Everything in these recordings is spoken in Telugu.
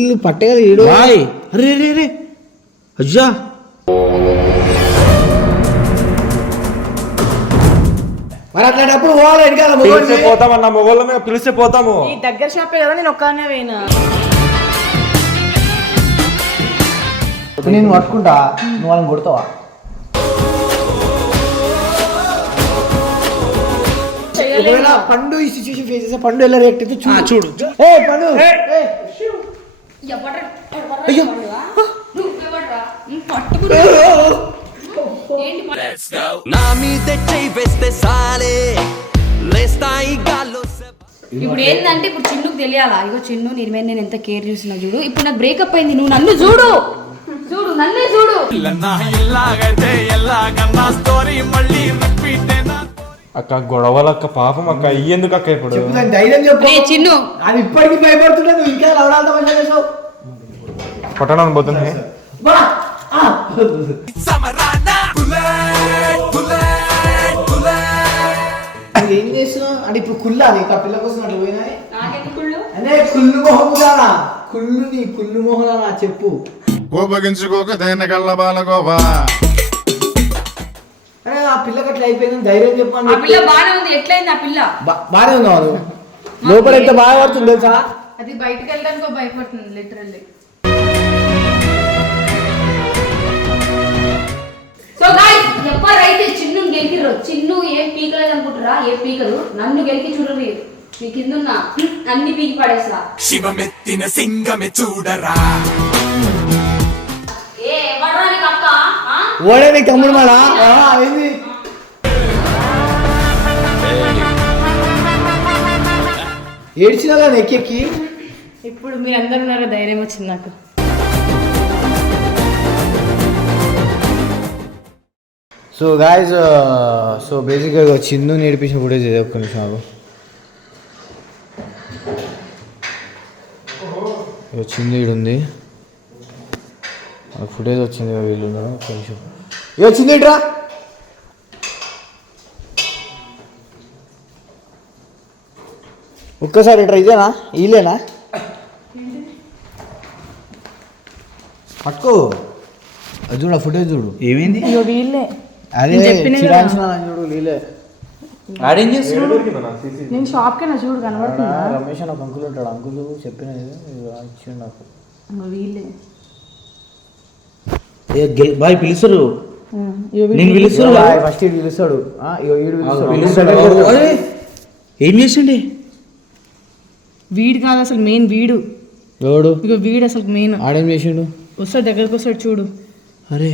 వీళ్ళు పట్టేయాలి ఏడు అరే రే రే అజ్జా మరి అట్లాంటప్పుడు పోవాలి ఎడకాల పోతామన్నా మొగోళ్ళ మీద పిలిస్తే పోతాము. ఈ దగ్గర షాపే కదా, నేను ఒక్కనే పోయినా. నేను పట్టుకుంటా, నువ్వు వాళ్ళని కొడతావా? పండు ఈ సిచ్యువేషన్ ఫేస్ చేస్తే పండు ఎలా రియాక్ట్ అయితే చూడు. ఏ పండు అయ్యో నా మీద చెయ్యి వేస్తే సాలే లేస్తాయి గాల్లో. ఇప్పుడు ఏంటంటే ఇప్పుడు చిన్నుకు తెలియాలా, ఇగో చిన్ను నీ మీద నేను ఎంత కేర్ చేస్తున్నా చూడు. ఇప్పుడు నాకు బ్రేకప్ అయింది, నువ్వు నన్ను చూడు చూడు నన్నే చూడు. అక్క గొడవలక్క పాపం అక్క ఇయ్యేందుకు అక్క ఇప్పుడు ధైర్యం చెప్పు చిన్ను. అది ఇప్పటికీ భయపడుతున్నా, నువ్వు ఇంకా లవడాలతో మంచిగా చేసావు. కొట్టడానికి పోతుంది. ఏం చేస్తున్నావు అంటే ఇప్పుడు కుళ్ళు అది ఆ పిల్ల కోసం అట్లా పోయినా అదే కుళ్ళు మొహముదానా కుళ్ళు నీ కుళ్ళు మొహలానా చెప్పు. కోపగించుకోక దేని కళ్ళ బాలగోపా. అరే ఆ పిల్లకి అట్లా అయిపోయింది ధైర్యం చెప్పండి. ఆ పిల్ల బాగానే ఉంది, ఎట్లయింది ఆ పిల్ల? బాగానే ఉందా లోపల ఎంత బాగా పడుతుంది తెలుసా? అది బయటకు వెళ్ళడానికి భయపడుతుంది లిటరల్లీ. సో గైస్ ఎవరైతే చిన్ను గెలికిరో, చిన్ను ఏం పీకలేదు అనుకుంటారా? ఏ పీకరు, నన్ను గెలికి చూడరు. మీ కిందున్నా అన్ని పీకి పడేస్తా. శివమెత్తిన సింగమే చూడరా. ఏ ఎవడ్రా నీకు అక్క? ఓడే నీ తమ్ముడు మాడా ఏంది? ఏడ్చినా కానీ ఎక్కెక్కి. ఇప్పుడు మీరందరూ ఉన్నారో ధైర్యం వచ్చింది నాకు. సో గాయస్ సో బేసిక్గా చిన్ను నేర్పించిన ఫుటేజ్ ఇది. ఒక్క నిమిషం ఆగు. చిన్ను ఈడుంది, ఫుటేజ్ వచ్చింది వీళ్ళు ఉన్నారు. ఒక్క నిమిషం ఇక చిన్ను ఇట్రా. ఒక్కసారి ఇట్రా. ఇదేనా వీళ్ళేనా? పట్టుకో అది చూడు, ఆ ఫుటేజ్ చూడు. ఏమైంది? వీళ్ళే అదే చూడు వీళ్ళే. నేను షాప్ కి చూడు కనబడుతున్నా. రమేష్ అని ఒక అంకుల్ ఉంటాడు, అంకుల్ చెప్పినది ఇచ్చిండు నాకు. వీళ్ళే బాయ్ పిలుస్తారు, నేను పిలుస్తాను ఫస్ట్ ఇటు పిలుస్తాడు. ఏం చేసిండే? వీడు కాదు అసలు మెయిన్, వీడు ఎవడు? ఇక వీడు అసలు మెయిన్. ఆడేం చేసిండు? వస్తాడు దగ్గరకు వస్తాడు చూడు. అరే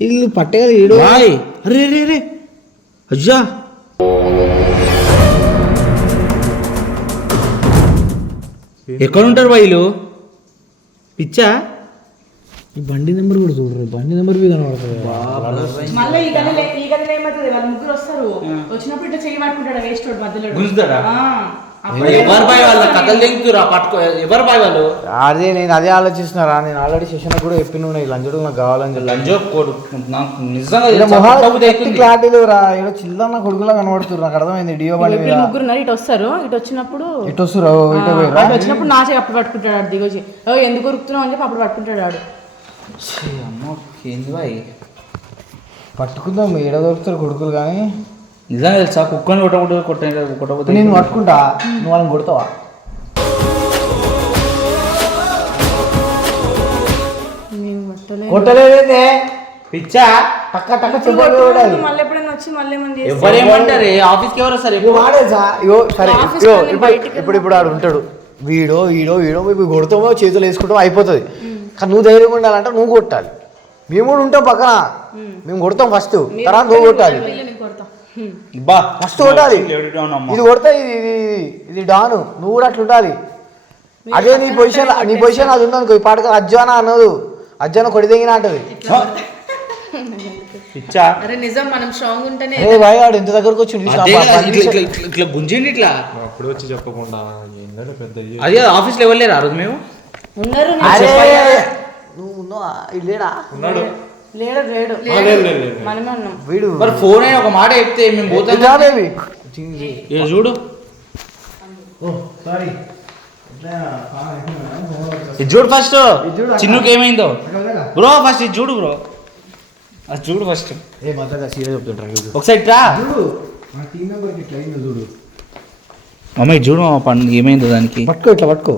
వీళ్ళు పట్టేయాలి ఏడు. అరే రే రే అజ్జా ఎక్కడ ఉంటారు వీళ్ళు? పిచ్చా? ఈ బండి నెంబర్ కూడా చూడరు, బండి నెంబర్ మీద కనబడుతుంది. మళ్ళీ ఈ గదిలో ఏమవుతుంది, వాళ్ళ ముగ్గురు వస్తారు. వచ్చినప్పుడు ఇట్లా చెయ్యి పట్టుకుంటాడు వేస్ట్ మధ్యలో. ఎవరు బాయ్ వాళ్ళ కథలు దింకురా పట్టుకో, ఎవరు బాయ్ వాళ్ళు? అదే నేను అదే ఆలోచిస్తున్నారా. నేను ఆల్రెడీ సెషన్ కూడా చెప్పిన లంజడు నాకు కావాలని చెప్పి. లంజో క్లారిటీ లేవురా, ఏదో చిల్లన్న కొడుకులా కనబడుతున్నారు. నాకు అర్థమైంది. డియో బండి ముగ్గురు ఇటు వస్తారు, ఇటు వచ్చినప్పుడు ఇటు వస్తారు, ఇటు వచ్చినప్పుడు నా చేయి అప్పుడు పట్టుకుంటాడు ఆడు. దిగొచ్చి ఎందుకు ఉరుకుతున్నావు అని చెప్పి అప్పుడు పట్టుకుంటాడు ఆడు. ఏంది బాయ్ పట్టుకుందాం, ఏడ దొరుకుతారు కొడుకులు. కానీ నిజంగా తెలుసా కుక్కని కొట్టకపోతే నేను పట్టుకుంటా, నువ్వు వాళ్ళని కొడతావా? కొట్టలేదే పిచ్చా. పక్క టక్క చెప్పాలి. మళ్ళీ ఎప్పుడైనా వచ్చి మళ్ళీ ఎవరేమంటారు? ఆఫీస్కి ఎవరు వస్తారు? వాడేసా ఇగో సరే ఇప్పుడు ఆడు ఉంటాడు. వీడో వీడో వీడో ఇప్పుడు కొడతామో చేతులు వేసుకుంటామో అయిపోతుంది. కానీ నువ్వు ధైర్యంగా ఉండాలంటే నువ్వు కొట్టాలి. మేము కూడా ఉంటాం పక్కన, మేము కొడతాం ఫస్ట్, తర్వాత నువ్వు కొట్టాలి. ఫస్ట్ కొట్టాలి. ఇది కొడతా, ఇది డాను, నువ్వు కూడా అట్లా ఉండాలి. అదే నీ పొజిషన్ అది ఉందనుకో, ఈ పాటగా అజ్జానా అన్నదు, అజ్జాన కొడి తెగిన అంటది. నిజం, మనం స్ట్రాంగ్ ఉంటేనే. వాడు ఎంత దగ్గరకు వచ్చి ఇట్లా గుంజండి ఇట్లా అప్పుడు వచ్చి చెప్పకుండా అదే ఆఫీస్ లో వెళ్ళలేరు ఆ రోజు మేము ఉన్నారు. నువ్వు ఉన్నావా? లేడా? లేడు మనమే ఉన్నాం. వీడు మరి ఫోన్ అయినా ఒక మాట చెప్తే మేము పోతాం. చూడు సారీ ఇది చూడు ఫస్ట్ ఇది చూడు అక్క. చిన్నుకి ఏమైందో అక్కడ బ్రో ఫస్ట్ ఇది చూడు బ్రో అది చూడు ఫస్ట్ ఏ మతగా సీరియస్ చెప్తుంటారు ఒకసారి ట్రా చూడు మా టీం మెంబర్కి ఇట్లా అయిందో చూడు అమ్మాయి చూడు మా పండు ఏమైందో దానికి పట్టుకో ఇట్లా పట్టుకో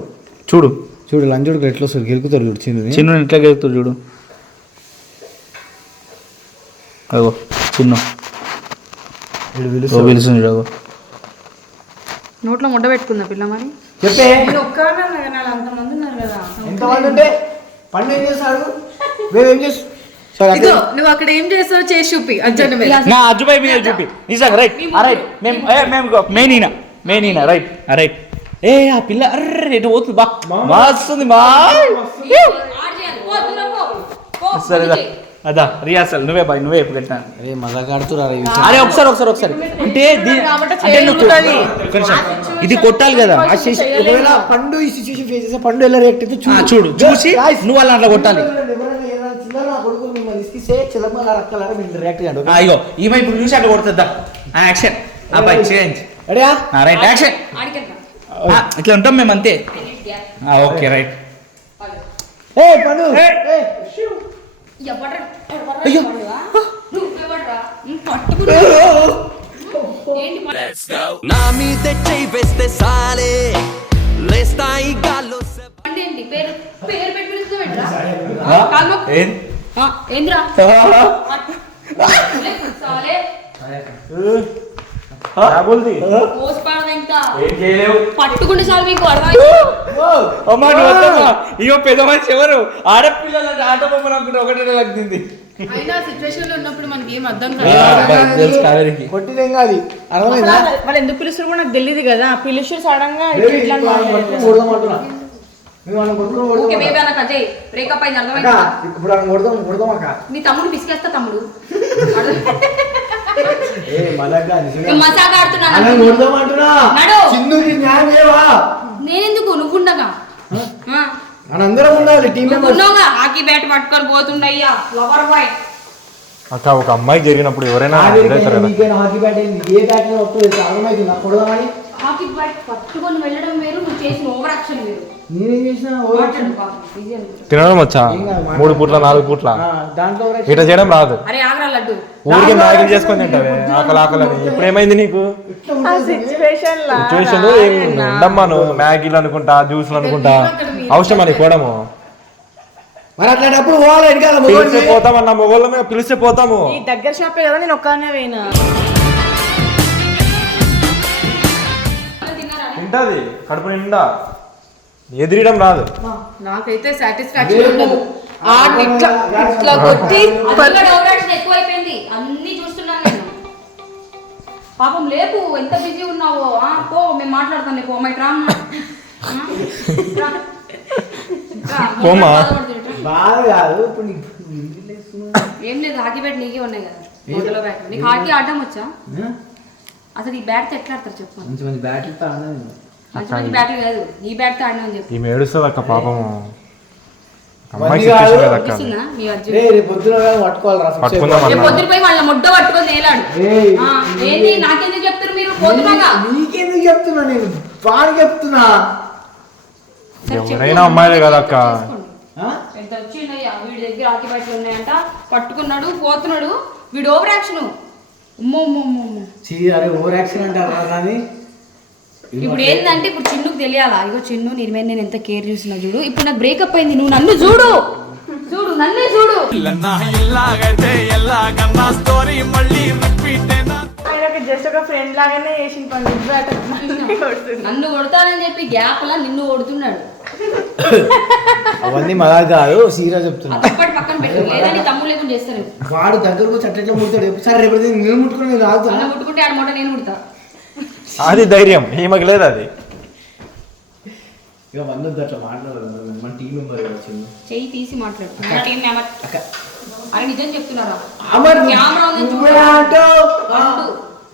చూడు చూడు లంజోడుకు ఎట్లా వస్తారు గెలుకుతారు చూడు చిన్న చిన్ను ఎట్లా గెలుగుతాడు చూడు అగో చిన్ను పిలుస్తుంది చూడు అగో నోట్లో ముడ్డ పెట్టుకుందా పిల్ల మరి చెప్పే నేను ఒక్కనే అంతమంది ఉన్నారు కదా ఎంతమంది ఉంటే పండు ఏం చేస్తాడు మేమేం చేస్తాం సరే అదే. ఇదో నువ్వు అక్కడ ఏం చేస్తావు చేసి చూపి అర్జున్ మీద నా అజ్జుబాయ్ మీద చూపి నిజంగా రైట్ రైట్ మేము మెయిన్ ఈయన రైట్ రైట్ ఏ ఆ పిల్ల అర్రే ఎటు పోతుంది బా వస్తుంది బా ఆడ చేయాలి. పో, దూరం పో. పో, సరే పని చేయి. అదా రియాసల్ నువ్వే బాయ్ నువ్వే ఎప్పుడు పెట్టాను అరే మజాక్ ఆడుతున్నారు అరే ఒకసారి అంటే అంటే నువ్వు కొంచెం ఇది కొట్టాలి కదా ఒకవేళ పండు ఈ సిచ్యువేషన్ ఫేస్ చేస్తే పండు ఎలా రియాక్ట్ అయితే చూడు చూసి నువ్వు అలా అట్లా కొట్టాలి కొడుకులు మిమ్మల్ని ఇస్తే చిలమల రక్కలాగా మీరు రియాక్ట్ చేయండి ఇగో ఈమె ఇప్పుడు చూసి అట్లా కొడుతుందా యాక్షన్ బాయ్ చేంజ్ అడియా రైట్ యాక్షన్ ఆడికెళ్తా. ఇట్లా ఉంటాం మేము అంతే ఓకే రైట్ ఏ పండు ఎవడ్రా? అయ్యో. నువ్వు ఎవడ్రా? పట్టుకుని ఏంటి పట్టు? Let's go. నా మీద చెయ్యి వేస్తే సాలే లేస్తాయి గాల్లో అంటే ఏంటి పేరు పేరు పెట్టి పిలుస్తావేంట్రా? కాలు మొక్కు. ఏంద్రా సాలే పోసి పాడదా ఇంకా పట్టుకుంటే చాలు మీకు అర్థమైంది. అమ్మా నువ్వు వద్దమ్మా ఇగో పెద్ద మనిషి ఎవరు ఆడపిల్లలు ఆట బొమ్మలు అనుకుంటే ఒకటే లగ్గింది అయినా సిచ్యువేషన్ లో ఉన్నప్పుడు మనకి ఏం అర్థం తెలుసు కావేరికి కొట్టిదేం కాదు అర్థమైందా వాళ్ళు ఎందుకు పిలుస్తారు కూడా నాకు తెలియదు కదా పిలిచి సడన్ గా బేబీ, ఇప్పుడు వాళ్ళని పట్టుకొని కొడదామంటున్నా. మేము వాళ్ళని పట్టుకొని ఓకే కొడదాం బేబీ అన్న అజయ్ బ్రేకప్ అయింది అక్క, అర్థమైందా? ఇప్పుడు వాళ్ళని కొడదాం అక్క నీ తమ్ముడు పిసికేస్తా తమ్ముడు ఏ మజాక్గా నిజంగా. నేను మజాగా ఆడుతున్నాను. వాళ్ళని కొడదామంటున్నా నడు. చిందుకి న్యాయం లేవా నేనెందుకు నువ్వుండగా మనందరం ఉండాలి టీం మెంబర్స్ నువ్వున్నావుగా హాకీ బ్యాట్ పట్టుకొని పోతుండయ్యా లవర్ బాయ్. అక్క ఒక అమ్మాయికి జరిగినప్పుడు ఎవరైనా ఎదురవుతారు కదా. హాకీ బ్యాట్ ఏ బ్యాట్ వస్తుంది అర్థమవుతుందా కొడదామని హాకీ బ్యాట్ పట్టుకొని వెళ్ళడం వేరు నువ్వు చేసిన ఓవర్ యాక్షన్ వేరు. నేనేం చేసిన మాట్లాడు పాపం, easy అనుకో. తినడం వచ్చా 3 పూట్ల 4 పూట్ల దాంట్లో ఇట్లా చేయడం రాదు. అరే ఆగ్రా లడ్డు ఊరికే మ్యాగిల్ చేసుకొని తింటావే ఆకలి ఇప్పుడు ఏమైంది నీకు సిచ్యువేషన్ సిచ్యువేషన్ ఉండమ్మా నువ్వు మ్యాగీలు అనుకుంటా జ్యూస్లు అనుకుంటా అవసరమా నీకు పోవడము మరి అట్లాంటప్పుడు పోవాలి వెనకాల పిలిస్తే పోతామన్నా మొగోళ్ళమే పిలిస్తే పోతాము ఈ దగ్గర షాపే కదా నేను ఒక్కనే పోయినా తింటది కడుపు నిండా ఎదిరియడం రాదు. నాకైతే సాటిస్ఫాక్షన్ ఉండదు ఇట్లా కొట్టి ఓవర్ యాక్షన్ ఎక్కువైపోయింది అన్ని చూస్తున్నాను నేను. పాపం లేపు ఎంత బిజీ ఉన్నావో పో మేము మాట్లాడతాం లేపు అమ్మాయి పోమా. బాధ కాదు ఇప్పుడు ఏం లేదు హాకీ బ్యాట్ నీకే ఉన్నాయి కదా మొదల బ్యాట్ నీకు హాకీ ఆడడం వచ్చా? అసలు ఈ బ్యాట్ తో ఎట్లా ఆడతారు చెప్పు. మంచి మంచి బ్యాట్లు మంచి మంచి బ్యాట్లు కాదు ఈ బ్యాట్ తో ఆడినా అని చెప్పు. ఈమె ఏడుస్తుంది అక్క పాపము అమ్మాయి మంది సిచ్యువేషన్ కాదు. కదా అక్క అనిపిస్తుందా మీ అర్జున్? రేపు పొద్దున పట్టుకోవాలి పట్టుకుందాం రేపు అన్నా. పొద్దున పోయి వాళ్ళ ముడ్డ పట్టుకొని నేలాడు. ఏయ్. ఏంది నాకెందుకు చెప్తారు మీరు పోతున్నాగా? నీకెందుకు చెప్తున్నా నేను వాడికి చెప్తున్నా ఎవరైనా అమ్మాయిలే కదా అక్క. ఎంత వచ్చిండయ్యా వీడి దగ్గర హాకీ బ్యాట్లు ఉన్నాయంట పట్టుకున్నాడు పోతున్నాడు వీడు ఓవర్ యాక్షన్. అరే ఓవర్ యాక్షన్ అంటారా కానీ ఇప్పుడు ఏంటంటే ఇప్పుడు చిన్నుకు తెలియాలా ఇగో చిన్ను నీ మీద నేను ఎంత కేర్ చూసినా చూడు ఇప్పుడు నాకు బ్రేకప్ అయింది నువ్వు నన్ను చూడు చూడు నన్నే చూడు. ఇలాగైతే ఎలాగన్నా స్టోరీ మళ్ళీ రిపీట్ అయినా ఆయనకి జస్ట్ ఒక ఫ్రెండ్ లాగానే చేసిన పని నన్ను కొడతానని చెప్పి గ్యాప్ లా నిన్ను కొడుతున్నాడు. అవన్నీ మజా కాదు సీరియస్ చెప్తున్నా అప్పటి పక్కన పెట్టు లేదా నీ తమ్ముడు లేకుండా చేస్తాను. వాడు దగ్గరకు చట్టెట్లా ముడతాడు సరే రేపు నేను ముట్టుకుని నేను ఆగుతున్నా నన్ను ముట్టుకుంటే ఆడ మొట్ట నేను ముడతా. అది ధైర్యం ఈమెకి లేదు అది. ఇక వందొద్దు అట్లా మాట్లాడదు మన టీం మెంబర్ వచ్చింది చెయ్యి తీసి మాట్లాడు నా టీం మెంబర్. అరే నిజం చెప్తున్నారా? అమర్ కెమెరా ఉందని చూడు. నువ్వే అంటూ. అంటూ.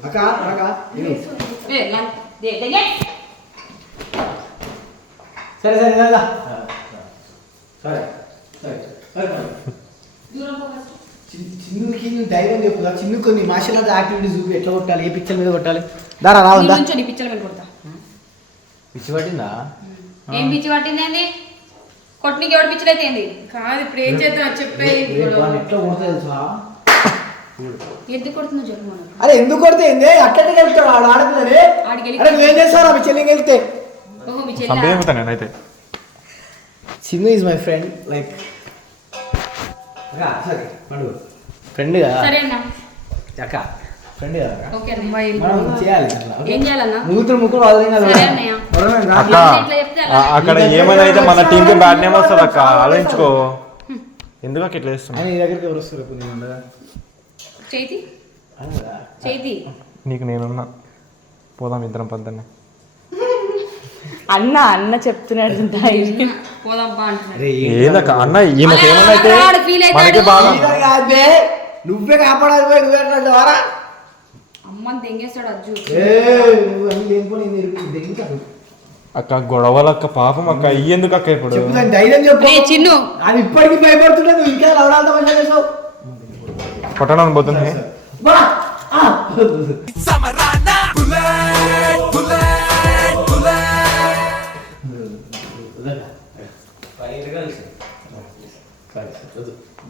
అక్క అక్క ఇను. సరే సరే సరే సరే సరే చిన్నుకి నువ్వు ధైర్యం చెప్పుదా చిన్ను కొన్ని మార్షల్ ఆర్ట్ యాక్టివిటీస్ చూపి ఎట్లా కొట్టాలి ఏ పిక్చర్ మీద కొట్టాలి దారా రావుందా పిచ్చల మీద కొడతా. పిచ్చి పట్టిందా ఏం పిచ్చి పట్టింది ఏంది? కొట్టినీకి ఎవడు పిచ్చిలైతే ఏంది? కాదు ఇప్పుడు ఏం చేద్దాం చెప్పే ఎట్లా కొడతా తెలుసా? ఎందుకు కొడుతున్నావు చెప్పు మనం. అరే ఎందుకు కొడితే ఏంది? అట్లనే గెలుస్తాడు ఆడు ఆడపిల్లనే. అరే నువ్వేం చేస్తావు మీ చెల్లి గెలిస్తే? ఓహో మీ చెల్లి సంపేగుతా నేనైతే. Chinnu is my friend like సరే ఫ్రెండ్ కదా సరే అన్న. అక్క ఫ్రెండ్ కదా ఓకే అన్న. మనం చేయాలి అట్లా. ఏం చేయాలన్నా? ముగ్గురు వాళ్ళని కదా సరే అన్నయ్య. అక్క ఎట్లా చెప్తే అలా. అక్కడ ఏమైనా అయితే మన టీంకి బ్యాడ్ నేమ్ వస్తుంది అక్క, ఆలోచించుకో. ఎందుకు అక్క ఇట్లా చేస్తున్నా? ఆయన నీ దగ్గరికి ఎవరు వస్తారు ఇప్పుడు నేను ఉండగా? చేతి అవునా? చేతి నీకు నేనున్నా, పోదాం ఇద్దరం పొద్దున్నే. అన్న చెప్తున్నాడు పోదాం బా అంటున్నాడు. అరే ఏందక్క అన్న ఈమెకి ఏమైనా అయితే వాడు feel అవుతాడు. మనకి బాగా ఈయన కాదే, నువ్వే కాపాడాలి పోయి నువ్వే అట్లా వారా. అమ్మని తెంగేస్తాడు అజ్జు. నువ్వు అన్ని లేనిపోయి దెంగుతాడు. అక్క గొడవలక్క పాపం అక్క ఇయ్యేందుకు అక్క ఇప్పుడు చెప్పు దాని ధైర్యం చెప్పు. రే చిన్ను అది ఇప్పటికీ భయపడుతుంటే నువ్వు ఇంకా లవడాలతో మంచిగా చేసావు. కొట్టడానికి పోతుంది. బా ఆ. సమరానా బుల్లెట్ బుల్లెట్ బుల్లెట్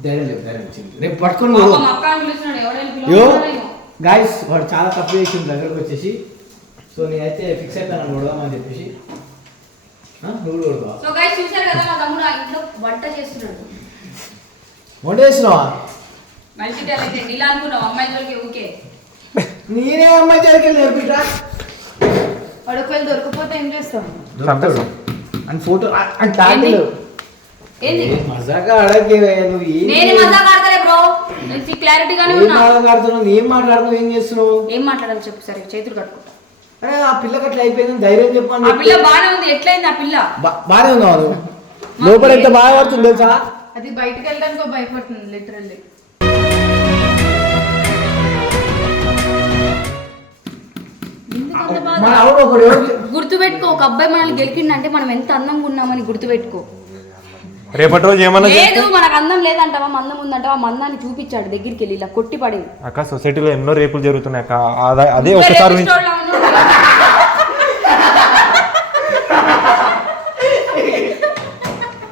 ధైర్యం చెప్పు, ధైర్యం చెప్పు. రేపు పట్టుకొని పాపం పో. అక్క అని పిలుస్తున్నాడు. ఎవడైనా యో పిలవడేమో. గాయస్ వాడు చాలా తప్పు చేసింది దగ్గరకు వచ్చేసి. సో నేనైతే ఫిక్స్ అయిపోయాను కొడదామని చెప్పేసి. నువ్వు కొడతావా? సో గైస్ చూశారు కదా మా తమ్ముడు ఆ ఇంట్లో వంట చేస్తున్నాడు. వంట చేసినావా? మల్టీ టాలెంటెడ్ ఇలా అనుకున్నావు అమ్మాయి దొరికి ఊకే. నేనే అమ్మాయి జరిగి నేర్పిట్రా వాడు ఒకవేళ దొరకపోతే ఏం చేస్తాం? చంపేస్తాం. అని ఫోటో అని టాటిల్ ఏంది? మజాగా అడగే నువ్వు నేను మజాక్ ఆడతలే బ్రో. నేను క్లారిటీగానే ఏం ఉన్నా. మాట్లాడుతున్నావు? ఏం మాట్లాడుతున్నావు? ఏం చేస్తున్నావు? ఏం మాట్లాడాలి చెప్పు. సరే చేతులు కట్టుకుంటా. అరే ఆ పిల్లకి అట్లా అయిపోయింది, ధైర్యం చెప్పని ఆ పిల్ల బానే ఉంది. ఎట్లయింది ఆ పిల్ల? బాగానే ఉన్నావు నువ్వు. లోపల ఎంత బాగా పడుతుంది తెలుసా? అది బయటకు వెళ్ళడానికి భయపడుతుంది లిటరల్లీ. ఎందుకంత బాధ? మన ఆవిడ ఒకడు గుర్తుపెట్టుకో, ఒక అబ్బాయి మనల్ని గెలికిండంటే మనం ఎంత అందంగా ఉన్నామని గుర్తుపెట్టుకో. రేపటి రోజు ఏమన్నా లేదు మనకు అందం లేదంటావా, మందం ఉందంటావా, మందాన్ని చూపించాడు దగ్గరికి వెళ్ళి ఇలా కొట్టి పడేది. అక్క సొసైటీలో ఎన్నో రేపులు జరుగుతున్నాయి అక్క, అదే ఒకసారి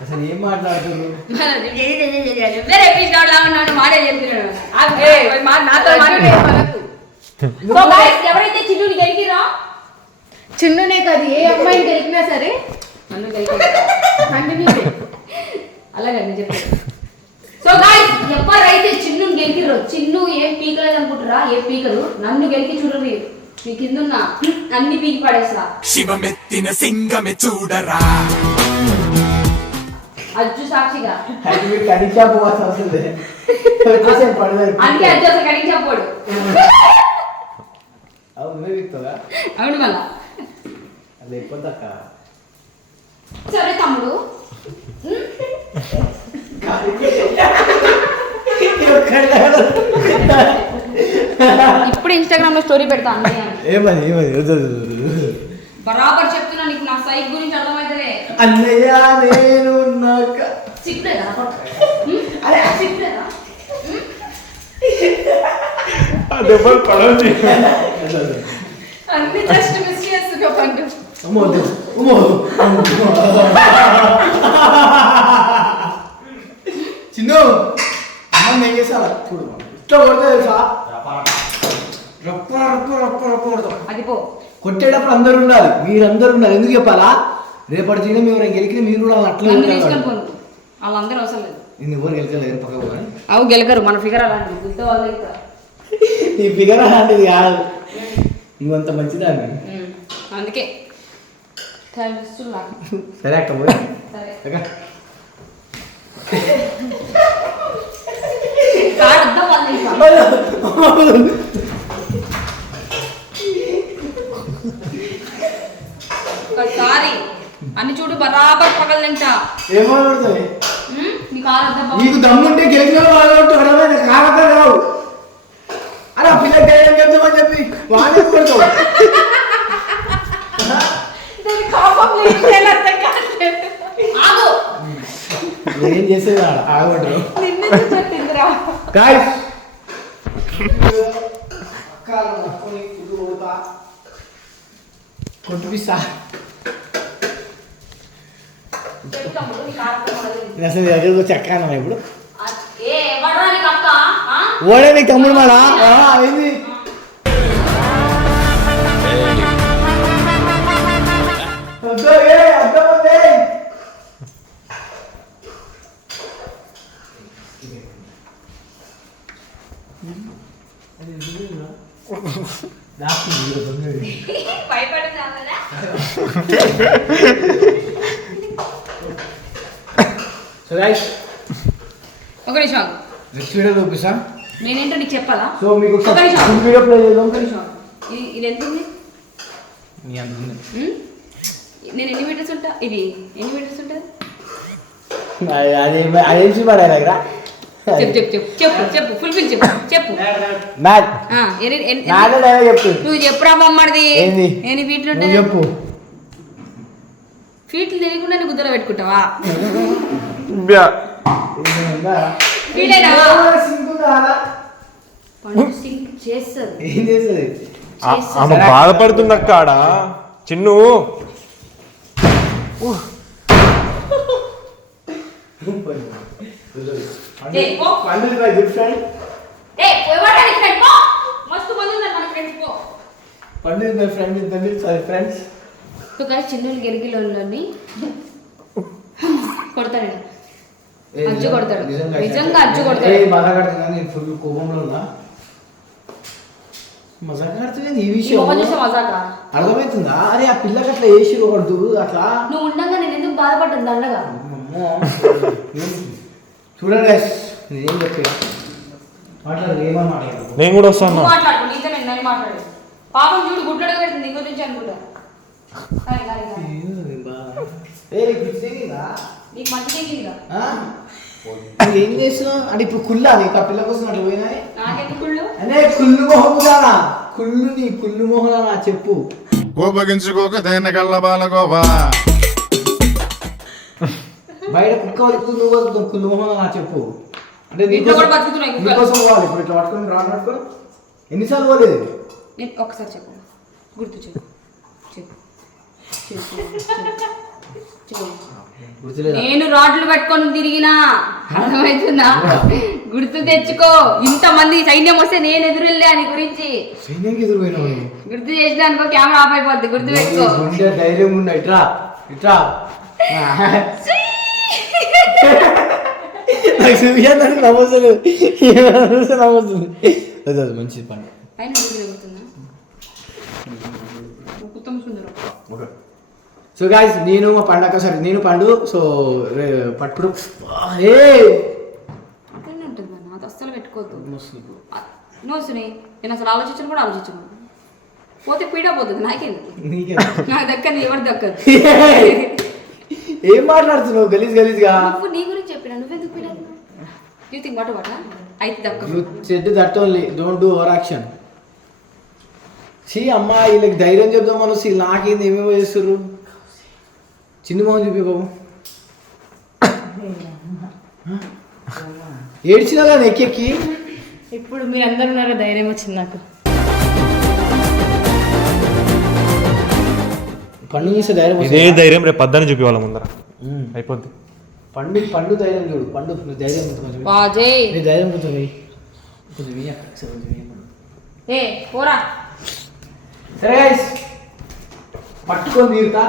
అసలు ఏం మాట్లాడుతున్నావు? ఎవరైతే చిన్నుని గెలికిరా, చిన్ననే కాదు ఏ అమ్మాయిని గెలికినా సరే నన్ను గెలికి అలాగే చెప్పాను. సో గాయ్స్ ఎవరైతే చిన్నుని గెలికిరో, చిన్ను ఏం పీకలేదు అనుకుంటారా, ఏ పీకరు, నన్ను గెలికి చూడరు. మీ కిందున్న అన్ని పీకి పడేస్తా. శివమెత్తిన సింగమే చూడరా. అజ్జు సాక్షిగా కడిచా పోవాల్సి వస్తుంది. అందుకే అజ్జు అసలు కడిగి చెప్పాడు. అవును చెప్తావా? అవును మళ్ళా. లేకపోతే సరే తమ్ముడు, ఇప్పుడు ఇన్స్టాగ్రామ్ లో స్టోరీ పెడతా అన్నయ్య. ఏమది బరాబర్ చెప్తున్నా నీకు, నా సైట్ గురించి అర్థమైతలే. అన్నయ్య నేను సిగ్గులేదా? అరే సిగ్గులేదా? అన్ని జస్ట్ మిస్ చేస్తున్నా పండు. చిన్ను అమ్మ ఏం చేసా చూడు, ఇట్లా కొడితే తెలుసా అది పో. కొట్టేటప్పుడు అందరూ ఉండాలి, మీరందరూ ఉండాలి. ఎందుకు చెప్పాలా? రేపటి దినం ఎవరైనా గెలికిన మీరు కూడా అట్లా నన్ను తీసుకొని పోను, వాళ్ళందరూ అవసరం లేదు. నేను ఎవరు గెలిచలేదు పక్క పోయి. అవు గెలకరు, మన ఫిగర్ అలాంటిది, గుద్ద వాళ్ళు అవుతారు. నీ ఫిగర్ అలాంటిది కాదు, నువ్వంత మంచిదాన్ని. అందుకే తెలుస్తున్నా. సరే అక్క పోయి. సరే అక్క కారు వద్దా వాళ్ళు ఒకసారి అన్ని చూడు బరాబర్ పగలు తింటా. ఏమో పడుతుంది నీ కారు వద్దా? నీకు దమ్ముంటే గెలిచిన వాళ్ళు కారత రావు. అరే ఆ పిల్ల ధైర్యం చెప్తామని చెప్పి వాళ్ళే కొడతావు. ఆగు. ఏం చేసేది ఆగబడ్డారు. కొట్టిపిస్తా చెప్పు తమ్ముడు, నీ కార్యక్రమం మొదలు. నేను అసలు నీ దగ్గరకు వచ్చి ఎక్కడ అన్నా ఇప్పుడు ఏ ఎవడ్రా నీకు అక్క? ఆ? ఓడే నీకు తమ్ముడు మాడా ఏంది భయపడుతున్నావు కదా? సో గైస్ ఒక నిమిషం ఆగు. నెక్స్ట్ వీడియో చూపిస్తా. నేనేంటో నీకు చెప్పాలా? సో మీకు ఒక నిమిషం. ఫుల్ వీడియో ప్లే చేద్దాం. ఒక నిమిషం ఆగు. ఇది ఎంత ఉంది? నేను ఎన్ని మీటర్స్ ఉంటా? ఇది ఎన్ని మీటర్స్ ఉంటుంది? అదేం చూపారా దగ్గర చెప్పు చెప్పు చెప్పు చెప్పు చెప్పు ఫుల్ఫిల్ చెప్పు చెప్పు. మ్యాథ్ ఆ, ఎన్ని- మ్యాథ్ చెప్తుంది నువ్వు చెప్పురా బొమ్మడిది. ఏంది? ఎన్ని ఫీట్లు నువ్వు ఉంటాయి? చెప్పు ఫీట్లు తెలియకుండా నువ్వు గుద్దలో పెట్టుకుంటావా? బ్యా. ఫీల్ అయినావా? సింక్ కాదా పండు సింక్ చేస్తుంది. ఏం చేస్తుంది ఆమె బాధపడుతుంది అక్క ఆడ చిన్ను. ఏయ్, పో. గుడ్ ఫ్రెండ్ ఏయ్, పోయేవాడా నీ friend? పో. మస్తు మంది ఉన్నారు మన ఫ్రెండ్స్, పో. పండు మై ఫ్రెండ్ ఇంతండి సారీ ఫ్రెండ్స్ సో గైస్ చిన్నులు గిరిగిలోని కొడతాడు. అజ్జు కొడతాడు. నిజంగా అజ్జు కొడతాడు. మజా కడుతున్నా నేను ఫుల్ కోపంలో ఉన్నా. మజా కడుతుంది ఈ ఈ విషయం మొహం చూస్తే మజాకా? అర్థమవుతుందా? అరే ఆ పిల్లకి అట్లా వేసి ఒకడు అట్లా నువ్వు ఉండగా నేను ఎందుకు బాధపడ్డాను దండగా? చూడండి గైస్ నేనేం చెప్పాను మాట్లాడదు ఏమని మాట్లాడదు నేను కూడా వస్తాను. నువ్వు మాట్లాడు, నీతో నేను మాట్లాడు. పాపం చూడు గుడ్డగా పెడుతుంది నీ గురించి అనుకుంటా. కానీ, కానీ, కానీ. నీకు మంచిగా ఇదిగా. ఏం చేస్తున్నావు అంటే ఇప్పుడు కుళ్ళా నీకు ఆ పిల్ల కోసం అట్లా పోయినా నాకెందుకు కుళ్ళు? అనే కుళ్ళు మొహం కాదా కుళ్ళు నీ కుళ్ళు మొహం నా చెప్పు కోపగించుకోక దేని కళ్ళ బాలగోవా బయట కుక్క బతుకుతుంది నువ్వు బతుకుతావు కుళ్ళు మొహం నా చెప్పు అంటే ఇంట్లో కూడా బతుకుతున్నాయి కుక్కలు. నీకోసం పోవాలి ఇప్పుడు ఇట్లా పట్టుకొని రాను పట్టుకొని ఎన్నిసార్లు పోలేదు నేను ఒకసారి చెప్పు, గుర్తు చెప్పు చెప్పు చెప్పు చెప్పు. గుర్తులేదా నేను రాడ్లు పెట్టుకొని తిరిగినా, అర్థమవుతుందా? గుర్తు తెచ్చుకో. ఇంతమంది సైన్యం వస్తే నేను ఎదురెళ్ళా నీ గురించి. సైన్యానికి ఎదురుపోయినావు నువ్వు. గుర్తు చేసిన అనుకో కెమెరా ఆఫ్ అయిపోద్ది. గుర్తు పెట్టుకో. గుండె ధైర్యం ఉన్నా ఇట్రా ఇట్రా నాకు చూపించడానికి నమ్మొస్తుంది నమ్మొస్తుంది అదే అది మంచిది పండు పైన గుర్తు తిరుగుతుందా? ఉత్తమ సుందరం. సో గాయస్ నేను మా పండు సారీ నేను పండు సో పట్టుకుడు ఏ అట్లనే ఉంటుంది మన, అది అస్సలు పెట్టుకోవద్దు. నువ్వు సునీ నేను అసలు ఆలోచించను కూడా ఆలోచించను. పోతే పీడ పోతుంది నాకేందుకు? నీకే నాకు దక్కని ఎవరు దక్కదు. ఏం మాట్లాడుతున్నావు గలీజ్ గలీజ్గా నువ్వు నీ గురించి చెప్పినా నువ్వెందుకు పీడ? యూ థింక్ వాట్ వాట్ అయితే దక్కదు. You said that only don't do over action సి అమ్మా వీళ్ళకి ధైర్యం చెప్దాం మనం వీళ్ళు నాకేంది ఏమేమో చేస్తారు చిన్న మొహం చూపి బాబు ఏడ్చినా కానీ ఎక్కెక్కి ఇప్పుడు మీరందరూ ఉన్నారో ధైర్యం వచ్చింది నాకు. పండు చూస్తే ధైర్యం ఇదే ధైర్యం రేపు పద్దని చూపివాళ్ళ ముందర అయిపోద్ది. పండు పండు ధైర్యం చూడు పండు నువ్వు ధైర్యం కొంచెం బాజయ్ నీ ధైర్యం కొంచెం వెయ్యి కొంచెం వెయ్యి కొంచెం వెయ్యి ఏ పోరా. సరే గైస్ పట్టుకొని తీరుతా